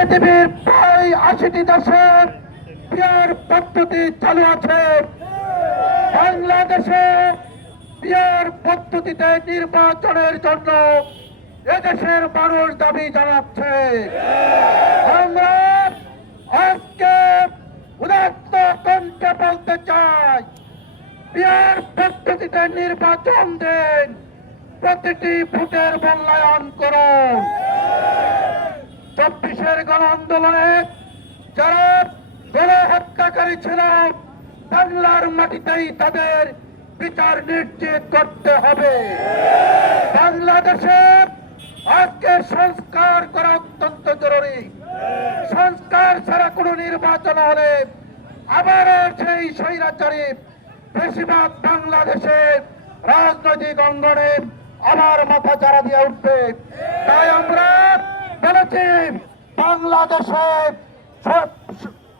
পৃথিবীর প্রায় আশিটি দেশে বিয়ার পদ্ধতি চালু আছে। বাংলাদেশে বিয়ার পদ্ধতিতে নির্বাচনের জন্য এদেশের মানুষ দাবি জানাচ্ছে। আমরা আজকে উদাত্ত বলতে চাই, বিয়ার পদ্ধতিতে নির্বাচন দেন, প্রতিটি ভোটের মূল্যায়ন করুন। চব্বিশের গণ আন্দোলনে যারা গণ হত্যাকারী ছিল, বাংলার মাটিতেই তাদের বিচার নিশ্চিত করতে হবে। বাংলাদেশে আজকে সংস্কার করা অত্যন্ত জরুরি। সংস্কার ছাড়া কোনো নির্বাচন হলে আবারও সেই স্বৈরাচারী বেশিরভাগ বাংলাদেশে রাজনৈতিক অঙ্গনে আবার মাথা চারা দিয়ে উঠবে। তাই আমরা বলেছি বাংলাদেশে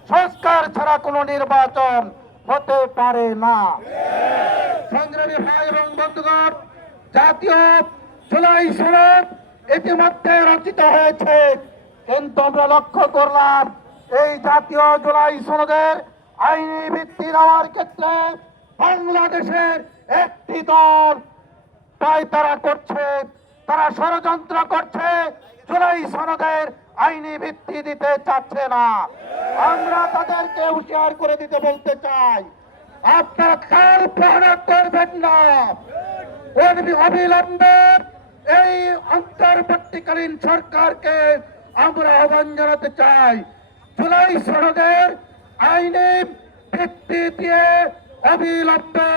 সংস্কার ছাড়া কোনো নির্বাচন হতে পারে না। সংগ্রামী ভাই এবং বন্ধুগণ, জাতীয় জুলাই সনদ ইতিমধ্যে রচিত হয়েছে। কিন্তু আমরা লক্ষ্য করলাম, এই জাতীয় জুলাই সনদের আইনি ভিত্তি দেওয়ার ক্ষেত্রে বাংলাদেশের একটি দল তাই তারা করছে। তারা ষড়যন্ত্র করছে। জুলাই সনদের আইনি ভিত্তি দিতে চাচ্ছে না। আমরা তাদেরকে হুঁশিয়ার করে দিতে বলতে চাই। আপনারা কাল প্রহরা করবেন না। অবিলম্বে এই অন্তর্বর্তীকালীন সরকারকে আমরা আহ্বান জানাতে চাই। জুলাই সনদের আইনি ভিত্তি দিয়ে অবিলম্বে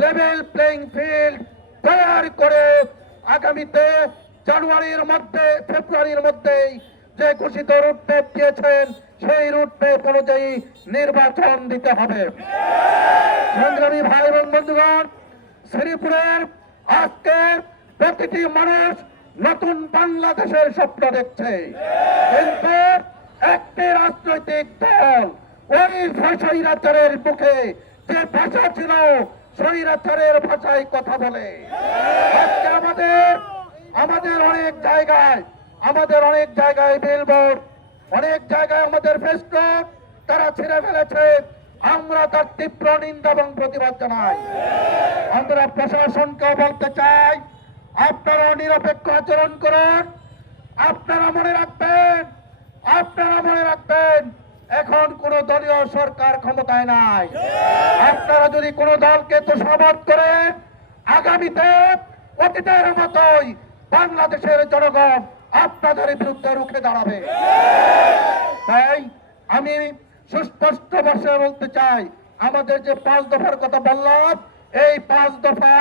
লেভেল প্লেইং ফিল্ড তৈরি করে আগামীতে জানুয়ারির মধ্যে, ফেব্রুয়ারির মধ্যেই যে ঘোষিত রুটম্যাপ দিয়েছেন, সেই রুটম্যাপ অনুযায়ী নির্বাচন দিতে হবে। সংগ্রামী ভাই এবং বন্ধুগণ, শ্রীপুরের আজকের প্রতিটি মানুষ নতুন বাংলাদেশের স্বপ্ন দেখছে। কিন্তু একটি রাজনৈতিক দল ওই স্বৈরাচারের মুখে যে ভাষা ছিল স্বৈরাচারের ভাষায় কথা বলে। আমাদের আমাদের অনেক জায়গায়, আমাদের অনেক জায়গায় বিলবোর্ড অনেক জায়গায় আমাদের ফেসবুক তারা ছেড়ে ফেলেছে। আমরা তার তীব্র নিন্দা এবং প্রতিবাদ জানাই। আমরা প্রশাসনকে বলতে চাই আপনারা নিরপেক্ষ আচরণ করুন। আপনারা মনে রাখবেন, আপনারা মনে রাখবেন, এখন কোন দলীয় সরকার ক্ষমতায় নাই। আপনারা যদি কোন দলকে তো তোষামত করেন, আগামীতে অতীতের মতোই বাংলাদেশের জনগণ আপনাদের বিরুদ্ধে রুখে দাঁড়াবে। তাই আমি সুস্পষ্ট ভাষায় বলতে চাই, আমাদের যে পাঁচ দফার কথা বললাম, এই পাঁচ দফা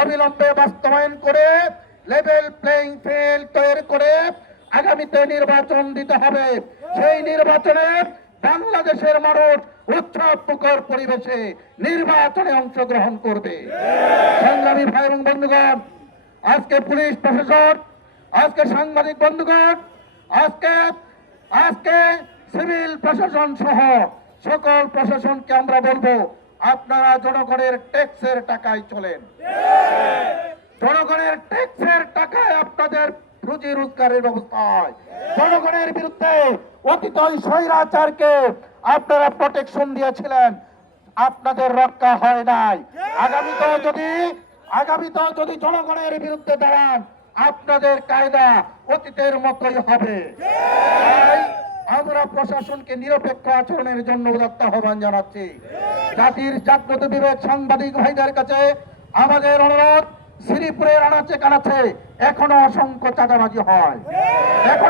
অবিলম্বে বাস্তবায়ন করে লেভেল প্লেইং ফিল্ড তৈরি করে আগামীতে নির্বাচন দিতে হবে। সেই নির্বাচনে বাংলাদেশের মানুষ উৎসব মুখর পরিবেশে নির্বাচনে অংশগ্রহণ করবে। সংগ্রামী ভাই এবং বন্ধুগণ আজকে পুলিশ প্রশাসন, আজকে সাংবাদিক বন্ধুগণ, আজকে আজকে সিভিল প্রশাসন সহ সকল প্রশাসনকে আমরা বলব, আপনারা জনগণের ট্যাক্সের টাকায় চলেন। জনগণের ট্যাক্সের টাকায় আপনাদের রুজি রোজগারের ব্যবস্থা হয় জনগণের বিরুদ্ধে অতীত স্বৈরাচারকে আপনারা প্রোটেকশন দিয়েছিলেন। আপনাদের রক্ষা হয় নাই। আগামীতেও যদি আগামীতেও যদি জনগণের বিরুদ্ধে দাঁড়ান, আপনাদের কায়দা অতীতের মতোই হবে। আমরা প্রশাসনকে নিরপেক্ষ আচরণের জন্য উদাত্ত আহ্বান জানাচ্ছি। জাতির জাগ্রত বিবেক সাংবাদিক ভাইদের কাছে আমাদের অনুরোধ, শ্রীপুরের আনাচে কানাচে এখনও অসংখ্য চাঁদাবাজি হয়। এখন